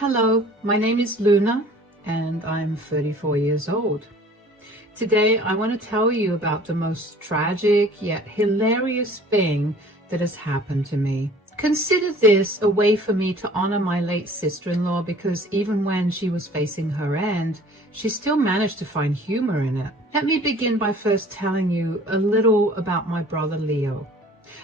Hello, my name is Luna and I'm 34 years old. Today I want to tell you about the most tragic yet hilarious thing that has happened to me. Consider this a way for me to honor my late sister-in-law because even when she was facing her end, she still managed to find humor in it. Let me begin by first telling you a little about my brother Leo.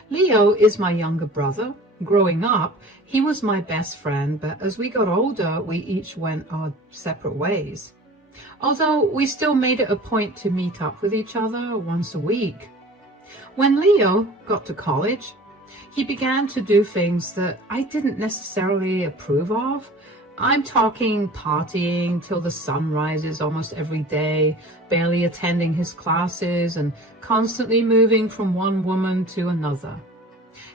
Leo is my younger brother. Growing up, he was my best friend, but as we got older, we each went our separate ways. Although we still made it a point to meet up with each other once a week. When Leo got to college, he began to do things that I didn't necessarily approve of. I'm talking partying till the sun rises almost every day, barely attending his classes, and constantly moving from one woman to another.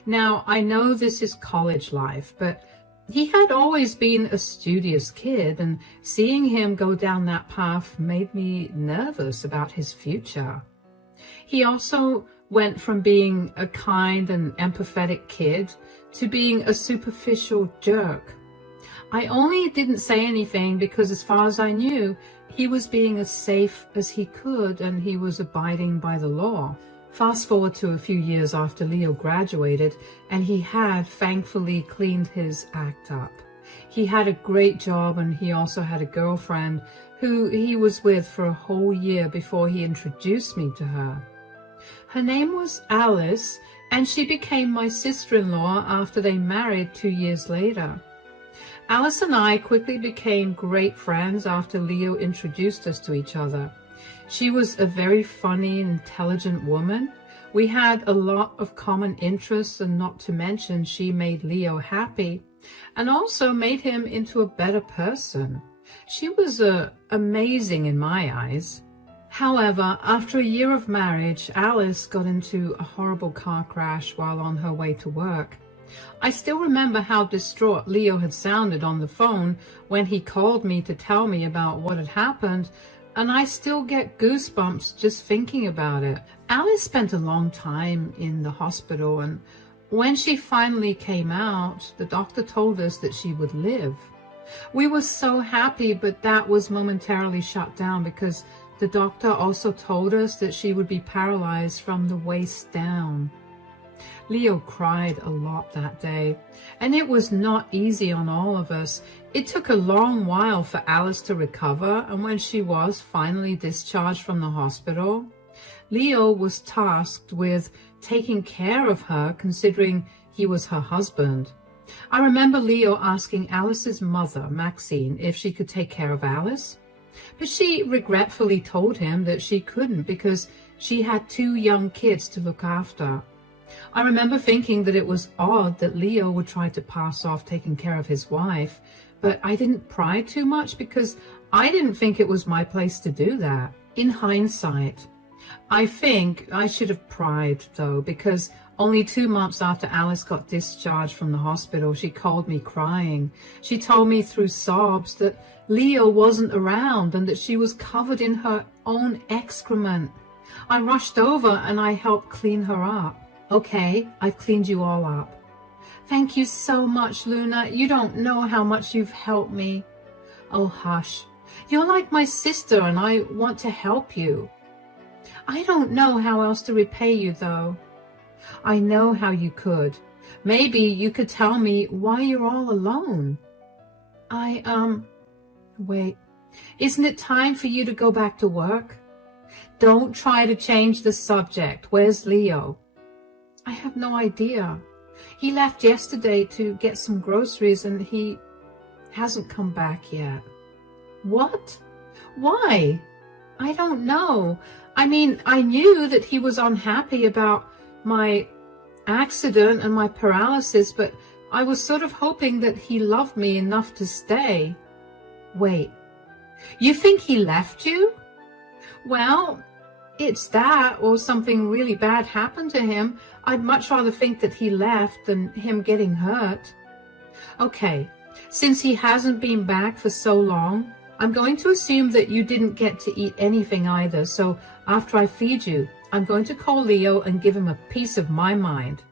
Now, I know this is college life, but he had always been a studious kid, and seeing him go down that path made me nervous about his future. He also went from being a kind and empathetic kid to being a superficial jerk. I only didn't say anything because as far as I knew, he was being as safe as he could and he was abiding by the law. Fast forward to a few years after Leo graduated, and he had thankfully cleaned his act up. He had a great job and he also had a girlfriend who he was with for a whole year before he introduced me to her. Her name was Alice, and she became my sister-in-law after they married 2 years later. Alice and I quickly became great friends after Leo introduced us to each other. She was a very funny and intelligent woman. We had a lot of common interests, and not to mention she made Leo happy and also made him into a better person. She was amazing in my eyes. However, after a year of marriage, Alice got into a horrible car crash while on her way to work. I still remember how distraught Leo had sounded on the phone when he called me to tell me about what had happened, and I still get goosebumps just thinking about it. Alice spent a long time in the hospital, and when she finally came out, the doctor told us that she would live. We were so happy, but that was momentarily shut down because the doctor also told us that she would be paralyzed from the waist down. Leo cried a lot that day, and it was not easy on all of us. It took a long while for Alice to recover, and when she was finally discharged from the hospital, Leo was tasked with taking care of her, considering he was her husband. I remember Leo asking Alice's mother, Maxine, if she could take care of Alice, but she regretfully told him that she couldn't because she had 2 young kids to look after. I remember thinking that it was odd that Leo would try to pass off taking care of his wife, but I didn't pry too much because I didn't think it was my place to do that. In hindsight, I think I should have pried though, because only 2 months after Alice got discharged from the hospital, she called me crying. She told me through sobs that Leo wasn't around and that she was covered in her own excrement. I rushed over and I helped clean her up. Okay, I've cleaned you all up. Thank you so much, Luna. You don't know how much you've helped me. Oh, hush. You're like my sister and I want to help you. I don't know how else to repay you, though. I know how you could. Maybe you could tell me why you're all alone. Wait. Isn't it time for you to go back to work? Don't try to change the subject. Where's Leo? I have no idea. He left yesterday to get some groceries and he hasn't come back yet. What? Why? I don't know. I mean, I knew that he was unhappy about my accident and my paralysis, but I was sort of hoping that he loved me enough to stay. Wait, you think he left you? Well, it's that or something really bad happened to him. I'd much rather think that he left than him getting hurt. Okay, since he hasn't been back for so long, I'm going to assume that you didn't get to eat anything either, so after I feed you, I'm going to call Leo and give him a piece of my mind.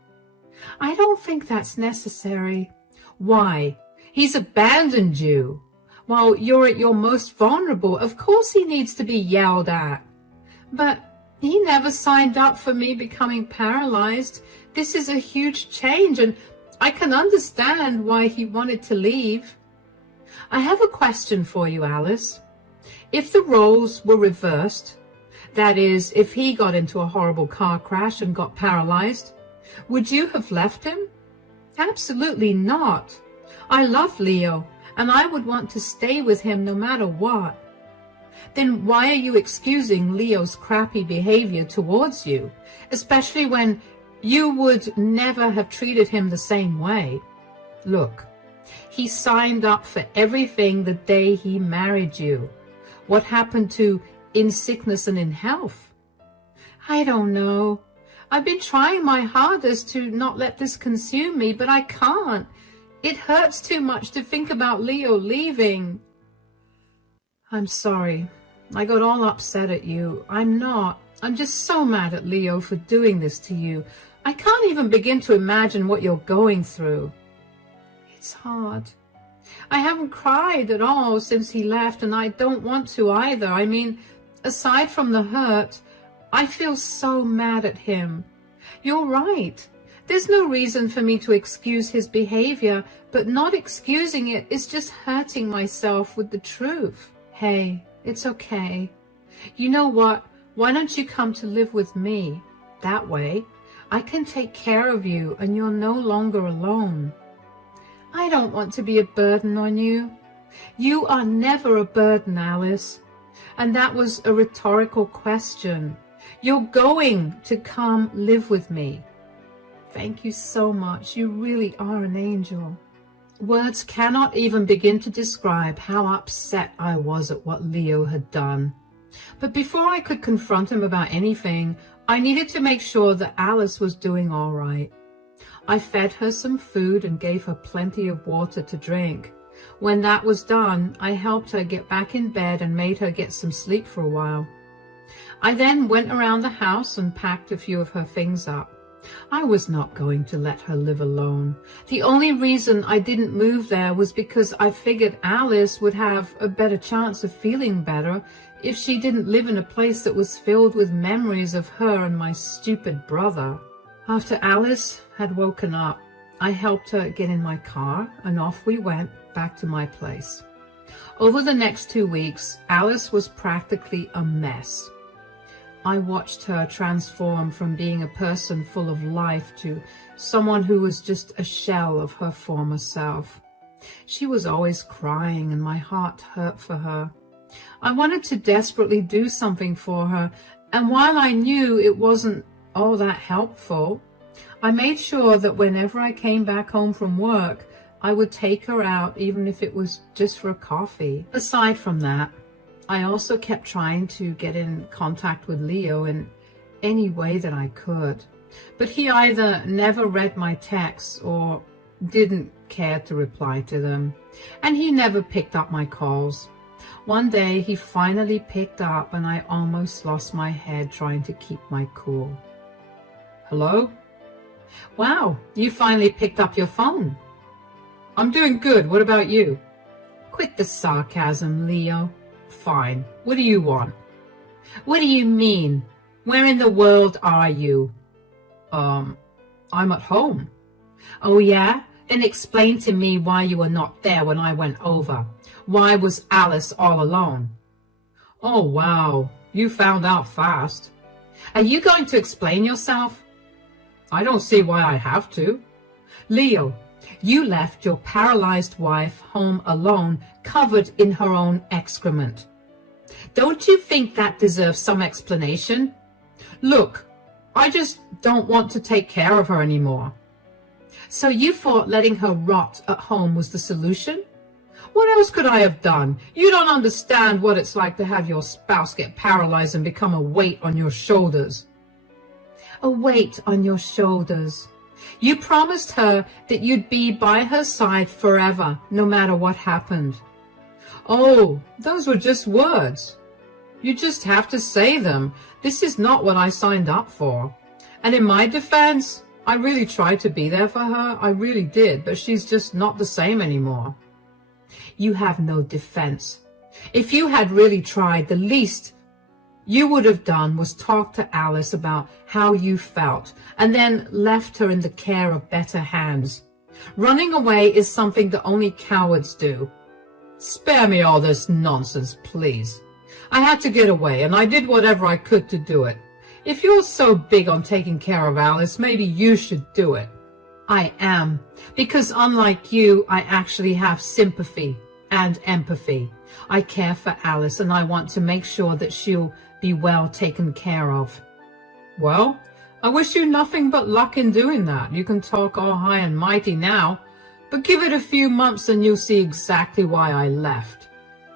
I don't think that's necessary. Why? He's abandoned you. While you're at your most vulnerable, of course he needs to be yelled at. But he never signed up for me becoming paralyzed. This is a huge change, and I can understand why he wanted to leave. I have a question for you, Alice. If the roles were reversed, that is, if he got into a horrible car crash and got paralyzed, would you have left him? Absolutely not. I love Leo, and I would want to stay with him no matter what. Then why are you excusing Leo's crappy behavior towards you, especially when you would never have treated him the same way? Look, he signed up for everything the day he married you. What happened to in sickness and in health? I don't know. I've been trying my hardest to not let this consume me, but I can't. It hurts too much to think about Leo leaving. I'm sorry. I got all upset at you. I'm not. I'm just so mad at Leo for doing this to you. I can't even begin to imagine what you're going through. It's hard. I haven't cried at all since he left, and I don't want to either. I mean, aside from the hurt, I feel so mad at him. You're right. There's no reason for me to excuse his behavior, but not excusing it is just hurting myself with the truth. Hey, it's okay. You know what? Why don't you come to live with me? That way, I can take care of you and you're no longer alone. I don't want to be a burden on you. You are never a burden, Alice. And that was a rhetorical question. You're going to come live with me. Thank you so much. You really are an angel. Words cannot even begin to describe how upset I was at what Leo had done. But before I could confront him about anything, I needed to make sure that Alice was doing all right. I fed her some food and gave her plenty of water to drink. When that was done, I helped her get back in bed and made her get some sleep for a while. I then went around the house and packed a few of her things up. I was not going to let her live alone. The only reason I didn't move there was because I figured Alice would have a better chance of feeling better if she didn't live in a place that was filled with memories of her and my stupid brother. After Alice had woken up, I helped her get in my car and off we went back to my place. Over the next 2 weeks, Alice was practically a mess. I watched her transform from being a person full of life to someone who was just a shell of her former self. She was always crying and my heart hurt for her. I wanted to desperately do something for her, and while I knew it wasn't all that helpful, I made sure that whenever I came back home from work, I would take her out, even if it was just for a coffee. Aside from that, I also kept trying to get in contact with Leo in any way that I could, but he either never read my texts or didn't care to reply to them, and he never picked up my calls. One day he finally picked up and I almost lost my head trying to keep my cool. Hello? Wow, you finally picked up your phone. I'm doing good. What about you? Quit the sarcasm, Leo. Fine. What do you want? What do you mean? Where in the world are you? I'm at home. Oh, yeah? Then explain to me why you were not there when I went over. Why was Alice all alone? Oh, wow. You found out fast. Are you going to explain yourself? I don't see why I have to. Leo, you left your paralyzed wife home alone, covered in her own excrement. Don't you think that deserves some explanation? Look, I just don't want to take care of her anymore. So you thought letting her rot at home was the solution? What else could I have done? You don't understand what it's like to have your spouse get paralyzed and become a weight on your shoulders. A weight on your shoulders. You promised her that you'd be by her side forever, no matter what happened. Oh, those were just words. You just have to say them. This is not what I signed up for. And in my defense, I really tried to be there for her. I really did, but she's just not the same anymore. You have no defense. If you had really tried, the least you would have done was talk to Alice about how you felt and then left her in the care of better hands. Running away is something that only cowards do. Spare me all this nonsense, please. I had to get away, and I did whatever I could to do it. If you're so big on taking care of Alice, maybe you should do it. I am, because unlike you, I actually have sympathy and empathy. I care for Alice, and I want to make sure that she'll be well taken care of. Well, I wish you nothing but luck in doing that. You can talk all high and mighty now, but give it a few months and you'll see exactly why I left.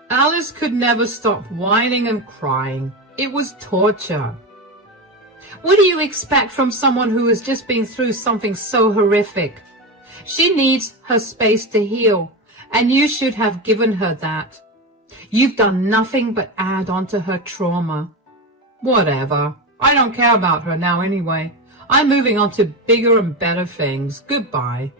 Alice could never stop whining and crying. It was torture. What do you expect from someone who has just been through something so horrific? She needs her space to heal, and you should have given her that. You've done nothing but add on to her trauma. Whatever. I don't care about her now anyway. I'm moving on to bigger and better things. Goodbye.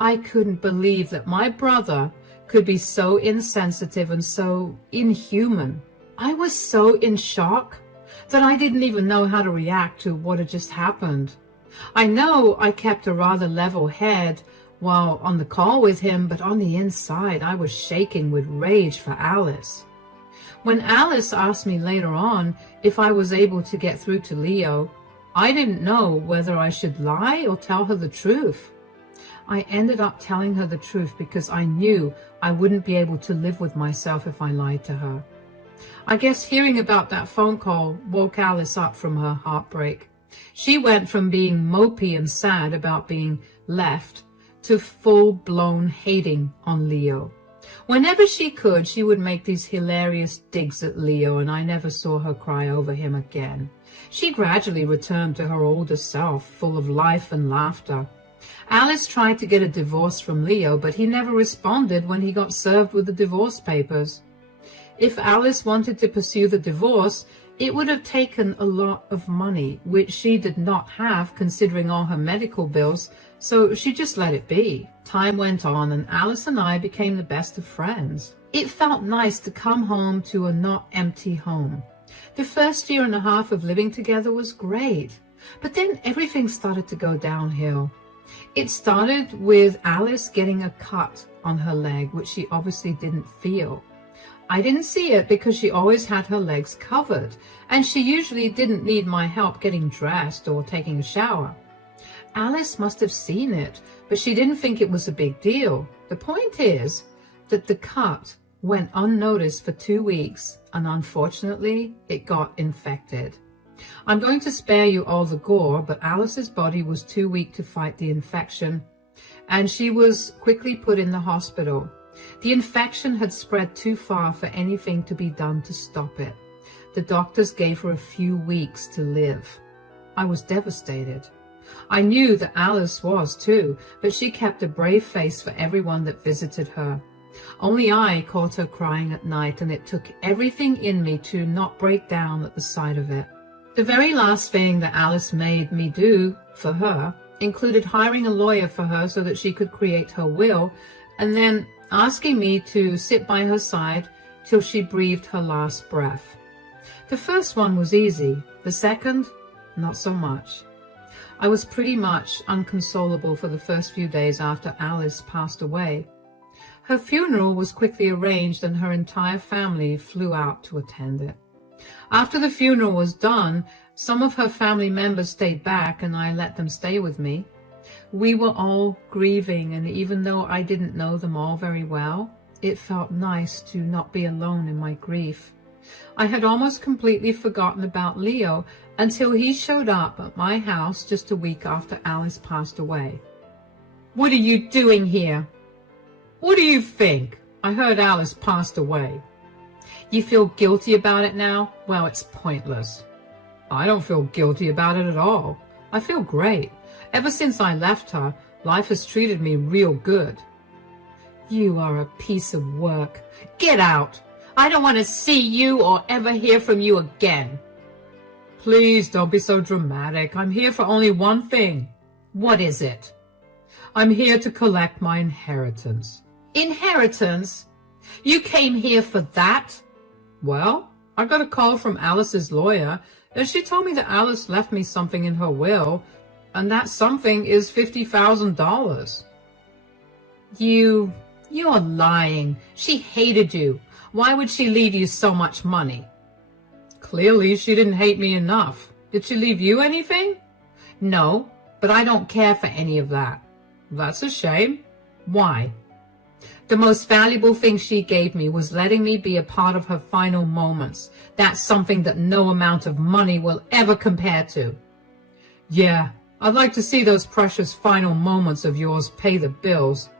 I couldn't believe that my brother could be so insensitive and so inhuman. I was so in shock that I didn't even know how to react to what had just happened. I know I kept a rather level head while on the call with him, but on the inside I was shaking with rage for Alice. When Alice asked me later on if I was able to get through to Leo, I didn't know whether I should lie or tell her the truth. I ended up telling her the truth because I knew I wouldn't be able to live with myself if I lied to her. I guess hearing about that phone call woke Alice up from her heartbreak. She went from being mopey and sad about being left to full-blown hating on Leo. Whenever she could, she would make these hilarious digs at Leo, and I never saw her cry over him again. She gradually returned to her older self, full of life and laughter. Alice tried to get a divorce from Leo, but he never responded when he got served with the divorce papers. If Alice wanted to pursue the divorce, it would have taken a lot of money, which she did not have considering all her medical bills, so she just let it be. Time went on and Alice and I became the best of friends. It felt nice to come home to a not empty home. The first year and a half of living together was great, but then everything started to go downhill. It started with Alice getting a cut on her leg, which she obviously didn't feel. I didn't see it because she always had her legs covered, and she usually didn't need my help getting dressed or taking a shower. Alice must have seen it, but she didn't think it was a big deal. The point is that the cut went unnoticed for 2 weeks, and unfortunately, it got infected. I'm going to spare you all the gore, but Alice's body was too weak to fight the infection, and she was quickly put in the hospital. The infection had spread too far for anything to be done to stop it. The doctors gave her a few weeks to live. I was devastated. I knew that Alice was too, but she kept a brave face for everyone that visited her. Only I caught her crying at night, and it took everything in me to not break down at the sight of it. The very last thing that Alice made me do for her included hiring a lawyer for her so that she could create her will, and then asking me to sit by her side till she breathed her last breath. The first one was easy, the second, not so much. I was pretty much inconsolable for the first few days after Alice passed away. Her funeral was quickly arranged and her entire family flew out to attend it. After the funeral was done, some of her family members stayed back and I let them stay with me. We were all grieving, and even though I didn't know them all very well, it felt nice to not be alone in my grief. I had almost completely forgotten about Leo until he showed up at my house just a week after Alice passed away. "What are you doing here? What do you think? I heard Alice passed away. You feel guilty about it now? Well, it's pointless." "I don't feel guilty about it at all. I feel great. Ever since I left her, life has treated me real good." "You are a piece of work. Get out. I don't want to see you or ever hear from you again." please don't be so dramatic. I'm here for only one thing. What is it? I'm here to collect my inheritance. Inheritance? You came here for that? Well, I got a call from Alice's lawyer, and she told me that Alice left me something in her will, and that something is $50,000. You're lying. She hated you. Why would she leave you so much money? Clearly, she didn't hate me enough. Did she leave you anything? No, but I don't care for any of that. That's a shame. Why? The most valuable thing she gave me was letting me be a part of her final moments. That's something that no amount of money will ever compare to. Yeah, I'd like to see those precious final moments of yours pay the bills.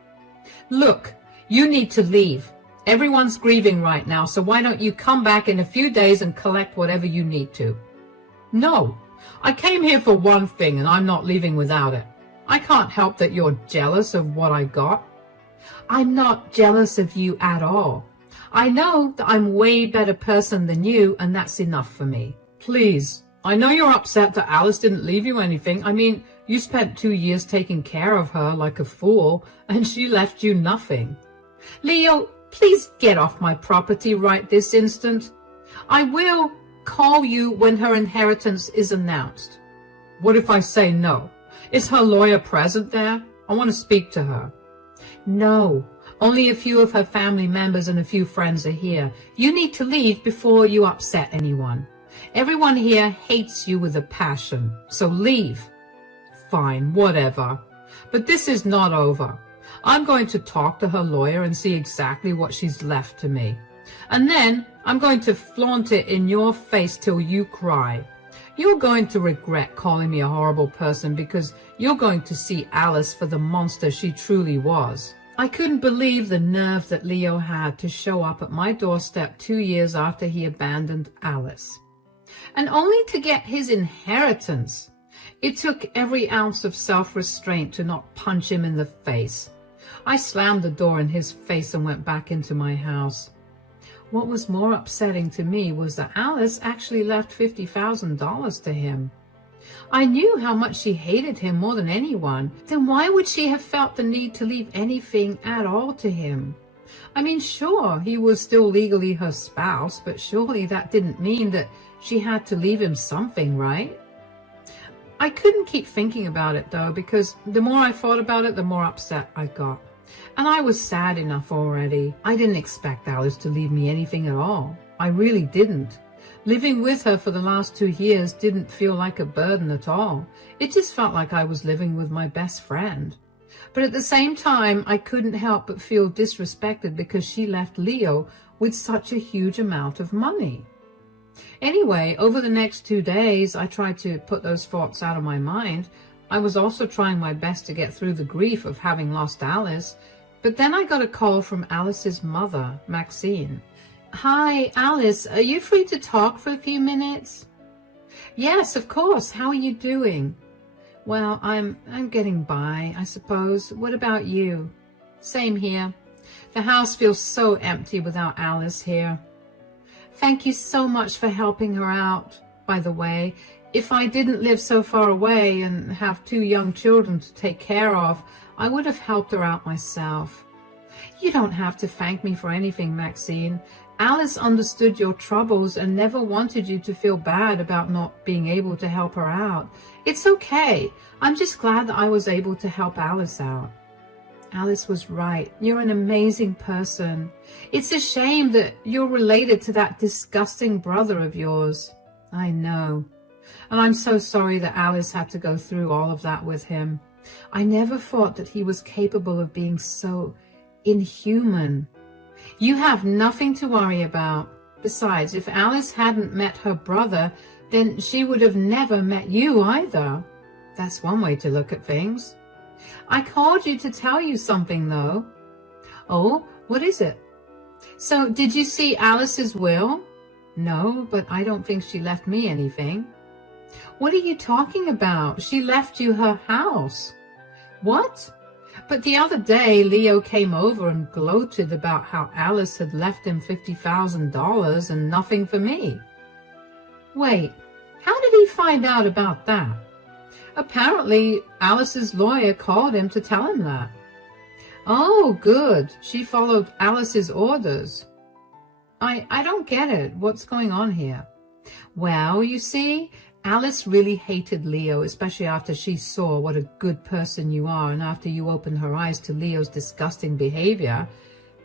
Look, you need to leave. Everyone's grieving right now, so why don't you come back in a few days and collect whatever you need to? No, I came here for one thing and I'm not leaving without it. I can't help that you're jealous of what I got. I'm not jealous of you at all. I know that I'm a way better person than you, and that's enough for me. Please, I know you're upset that Alice didn't leave you anything. I mean, you spent 2 years taking care of her like a fool, and she left you nothing. Leo, please get off my property right this instant. I will call you when her inheritance is announced. What if I say no? Is her lawyer present there? I want to speak to her. No, only a few of her family members and a few friends are here. You need to leave before you upset anyone. Everyone here hates you with a passion, so leave. Fine, whatever. But this is not over. I'm going to talk to her lawyer and see exactly what she's left to me. And then I'm going to flaunt it in your face till you cry. You're going to regret calling me a horrible person because you're going to see Alice for the monster she truly was. I couldn't believe the nerve that Leo had to show up at my doorstep 2 years after he abandoned Alice. And only to get his inheritance. It took every ounce of self-restraint to not punch him in the face. I slammed the door in his face and went back into my house. What was more upsetting to me was that Alice actually left $50,000 to him. I knew how much she hated him more than anyone. Then why would she have felt the need to leave anything at all to him? I mean, sure, he was still legally her spouse, but surely that didn't mean that she had to leave him something, right? I couldn't keep thinking about it, though, because the more I thought about it, the more upset I got. And I was sad enough already. I didn't expect Alice to leave me anything at all. I really didn't. Living with her for the last 2 years didn't feel like a burden at all. It just felt like I was living with my best friend. But at the same time, I couldn't help but feel disrespected because she left Leo with such a huge amount of money. Anyway, over the next 2 days, I tried to put those thoughts out of my mind. I was also trying my best to get through the grief of having lost Alice. But then I got a call from Alice's mother, Maxine. Hi, Alice, are you free to talk for a few minutes? Yes, of course. How are you doing? Well, I'm getting by, I suppose. What about you? Same here. The house feels so empty without Alice here. Thank you so much for helping her out, by the way. If I didn't live so far away and have 2 young children to take care of, I would have helped her out myself. You don't have to thank me for anything, Maxine. Alice understood your troubles and never wanted you to feel bad about not being able to help her out. It's okay. I'm just glad that I was able to help Alice out. Alice was right. You're an amazing person. It's a shame that you're related to that disgusting brother of yours. I know. And I'm so sorry that Alice had to go through all of that with him. I never thought that he was capable of being so inhuman. You have nothing to worry about. Besides, if Alice hadn't met her brother, then she would have never met you either. That's one way to look at things. I called you to tell you something, though. Oh, what is it? So, did you see Alice's will? No, but I don't think she left me anything. What are you talking about? She left you her house. What? But the other day, Leo came over and gloated about how Alice had left him $50,000 and nothing for me. Wait, how did he find out about that? Apparently, Alice's lawyer called him to tell him that. Oh, good. She followed Alice's orders. I don't get it. What's going on here? Well, you see, Alice really hated Leo, especially after she saw what a good person you are and after you opened her eyes to Leo's disgusting behavior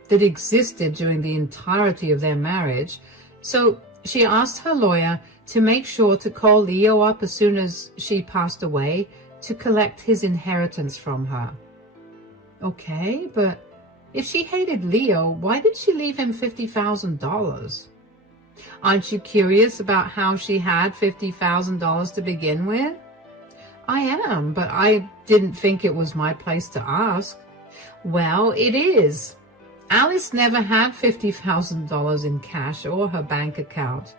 that existed during the entirety of their marriage. So she asked her lawyer to make sure to call Leo up as soon as she passed away to collect his inheritance from her. Okay, but if she hated Leo, why did she leave him $50,000? Aren't you curious about how she had $50,000 to begin with? I am, but I didn't think it was my place to ask. Well, it is. Alice never had $50,000 in cash or her bank account.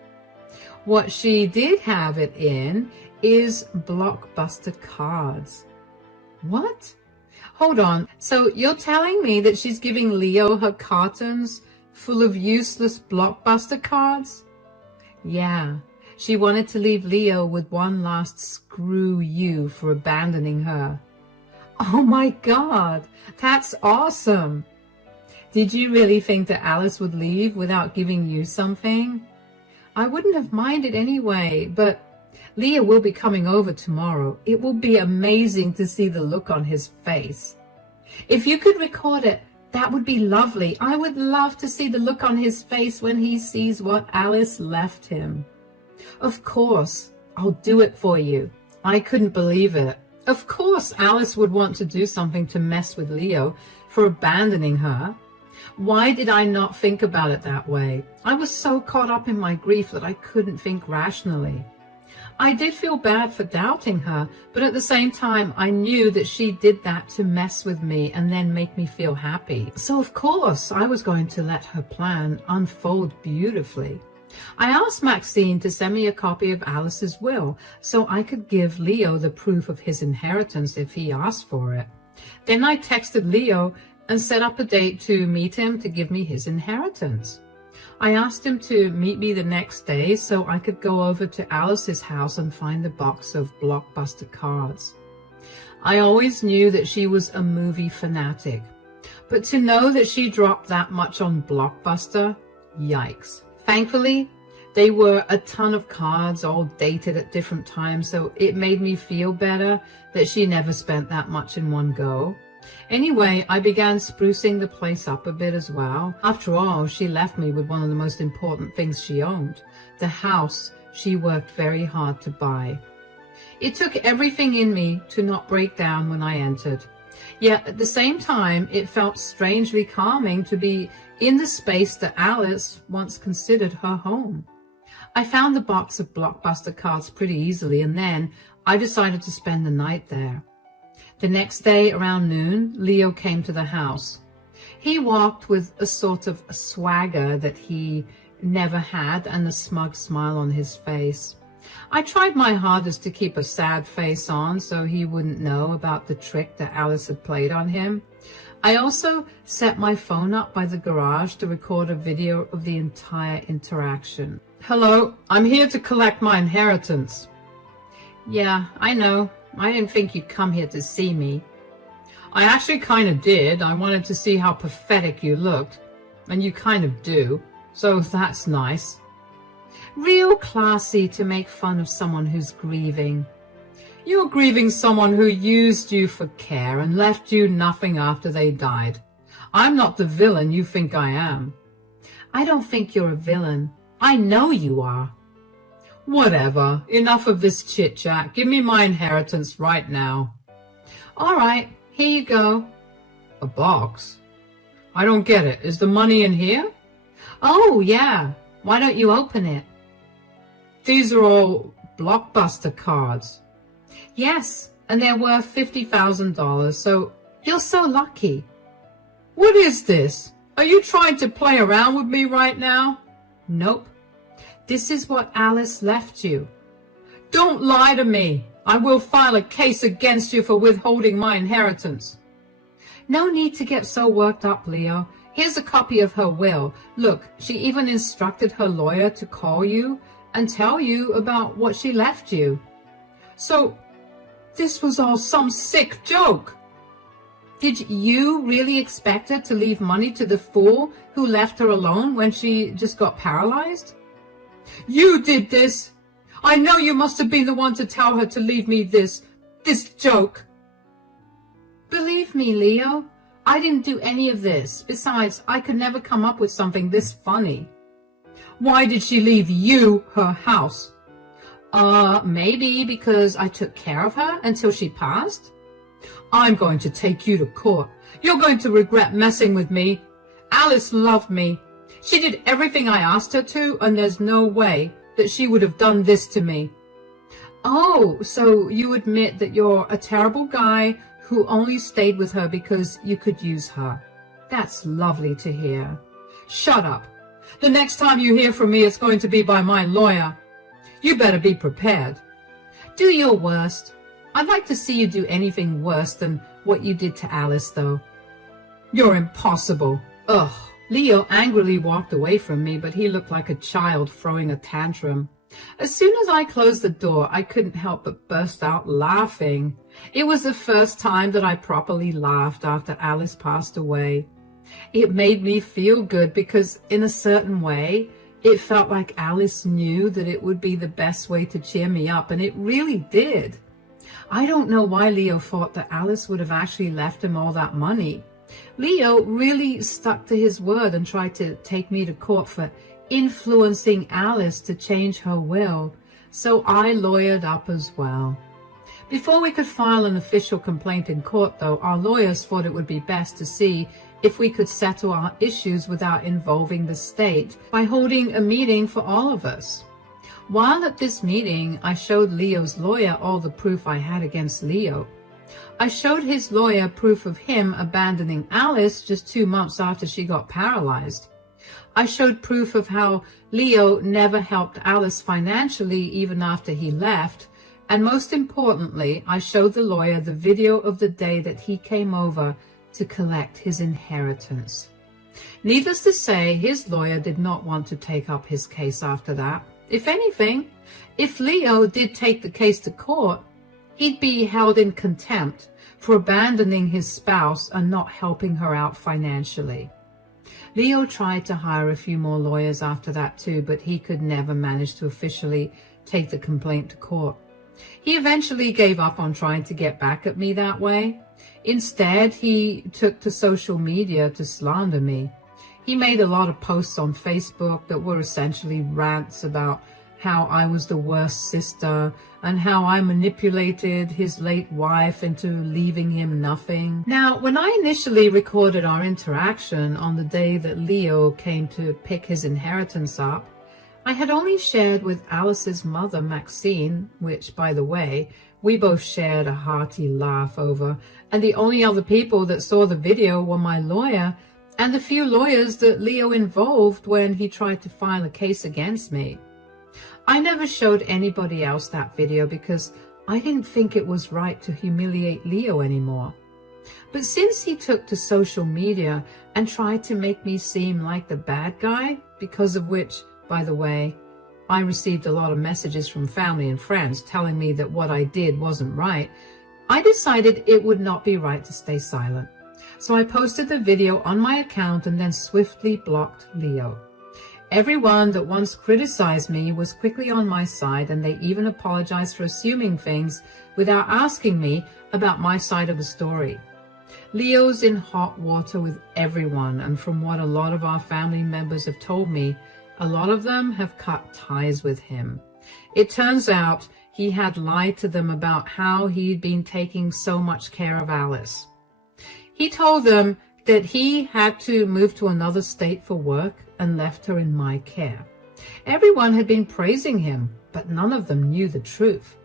What she did have it in is Blockbuster cards. What? Hold on. So you're telling me that she's giving Leo her cartons full of useless Blockbuster cards? Yeah, she wanted to leave Leo with one last screw you for abandoning her. Oh my God, that's awesome. Did you really think that Alice would leave without giving you something? I wouldn't have minded anyway, but Leo will be coming over tomorrow. It will be amazing to see the look on his face. If you could record it, that would be lovely. I would love to see the look on his face when he sees what Alice left him. Of course, I'll do it for you. I couldn't believe it. Of course, Alice would want to do something to mess with Leo for abandoning her. Why did I not think about it that way? I was so caught up in my grief that I couldn't think rationally. I did feel bad for doubting her, but at the same time, I knew that she did that to mess with me and then make me feel happy. So of course, I was going to let her plan unfold beautifully. I asked Maxine to send me a copy of Alice's will so I could give Leo the proof of his inheritance if he asked for it. Then I texted Leo and set up a date to meet him to give me his inheritance. I asked him to meet me the next day so I could go over to Alice's house and find the box of Blockbuster cards. I always knew that she was a movie fanatic, but to know that she dropped that much on Blockbuster, yikes. Thankfully, they were a ton of cards all dated at different times, so it made me feel better that she never spent that much in one go. Anyway, I began sprucing the place up a bit as well. After all, she left me with one of the most important things she owned, the house she worked very hard to buy. It took everything in me to not break down when I entered. Yet at the same time, it felt strangely calming to be in the space that Alice once considered her home. I found the box of Blockbuster cards pretty easily, and then I decided to spend the night there. The next day around noon, Leo came to the house. He walked with a sort of swagger that he never had and a smug smile on his face. I tried my hardest to keep a sad face on so he wouldn't know about the trick that Alice had played on him. I also set my phone up by the garage to record a video of the entire interaction. Hello, I'm here to collect my inheritance. Yeah, I know. I didn't think you'd come here to see me. I actually kind of did. I wanted to see how pathetic you looked. And you kind of do. So that's nice. Real classy to make fun of someone who's grieving. You're grieving someone who used you for care and left you nothing after they died. I'm not the villain you think I am. I don't think you're a villain. I know you are. Whatever. Enough of this chit-chat. Give me my inheritance right now. All right. Here you go. A box? I don't get it. Is the money in here? Oh, yeah. Why don't you open it? These are all Blockbuster cards. Yes, and they're worth $50,000, so you're so lucky. What is this? Are you trying to play around with me right now? Nope. This is what Alice left you. Don't lie to me. I will file a case against you for withholding my inheritance. No need to get so worked up, Leo. Here's a copy of her will. Look, she even instructed her lawyer to call you and tell you about what she left you. So this was all some sick joke. Did you really expect her to leave money to the fool who left her alone when she just got paralyzed? You did this. I know you must have been the one to tell her to leave me this joke. Believe me, Leo, I didn't do any of this. Besides, I could never come up with something this funny. Why did she leave you her house? Maybe because I took care of her until she passed. I'm going to take you to court. You're going to regret messing with me. Alice loved me. She did everything I asked her to, and there's no way that she would have done this to me. Oh, so you admit that you're a terrible guy who only stayed with her because you could use her. That's lovely to hear. Shut up. The next time you hear from me, it's going to be by my lawyer. You better be prepared. Do your worst. I'd like to see you do anything worse than what you did to Alice, though. You're impossible. Ugh. Leo angrily walked away from me, but he looked like a child throwing a tantrum. As soon as I closed the door, I couldn't help but burst out laughing. It was the first time that I properly laughed after Alice passed away. It made me feel good because, in a certain way, it felt like Alice knew that it would be the best way to cheer me up, and it really did. I don't know why Leo thought that Alice would have actually left him all that money. Leo really stuck to his word and tried to take me to court for influencing Alice to change her will, so I lawyered up as well. Before we could file an official complaint in court, though, our lawyers thought it would be best to see if we could settle our issues without involving the state by holding a meeting for all of us. While at this meeting, I showed Leo's lawyer all the proof I had against Leo. I showed his lawyer proof of him abandoning Alice just 2 months after she got paralyzed. I showed proof of how Leo never helped Alice financially even after he left. And most importantly, I showed the lawyer the video of the day that he came over to collect his inheritance. Needless to say, his lawyer did not want to take up his case after that. If anything, if Leo did take the case to court, he'd be held in contempt for abandoning his spouse and not helping her out financially. Leo tried to hire a few more lawyers after that too, but he could never manage to officially take the complaint to court. He eventually gave up on trying to get back at me that way. Instead, he took to social media to slander me. He made a lot of posts on Facebook that were essentially rants about how I was the worst sister and how I manipulated his late wife into leaving him nothing. Now, when I initially recorded our interaction on the day that Leo came to pick his inheritance up, I had only shared with Alice's mother, Maxine, which, by the way, we both shared a hearty laugh over, and the only other people that saw the video were my lawyer and the few lawyers that Leo involved when he tried to file a case against me. I never showed anybody else that video because I didn't think it was right to humiliate Leo anymore. But since he took to social media and tried to make me seem like the bad guy, because of which, by the way, I received a lot of messages from family and friends telling me that what I did wasn't right, I decided it would not be right to stay silent. So I posted the video on my account and then swiftly blocked Leo. Everyone that once criticized me was quickly on my side, and they even apologized for assuming things without asking me about my side of the story. Leo's in hot water with everyone, and from what a lot of our family members have told me, a lot of them have cut ties with him. It turns out he had lied to them about how he'd been taking so much care of Alice. He told them that he had to move to another state for work and left her in my care. Everyone had been praising him, but none of them knew the truth.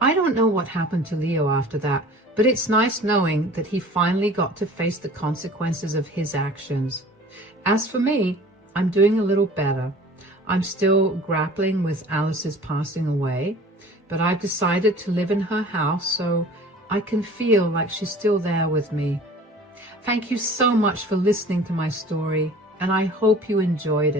I don't know what happened to Leo after that, but it's nice knowing that he finally got to face the consequences of his actions. As for me, I'm doing a little better. I'm still grappling with Alice's passing away, but I've decided to live in her house so I can feel like she's still there with me. Thank you so much for listening to my story, and I hope you enjoyed it.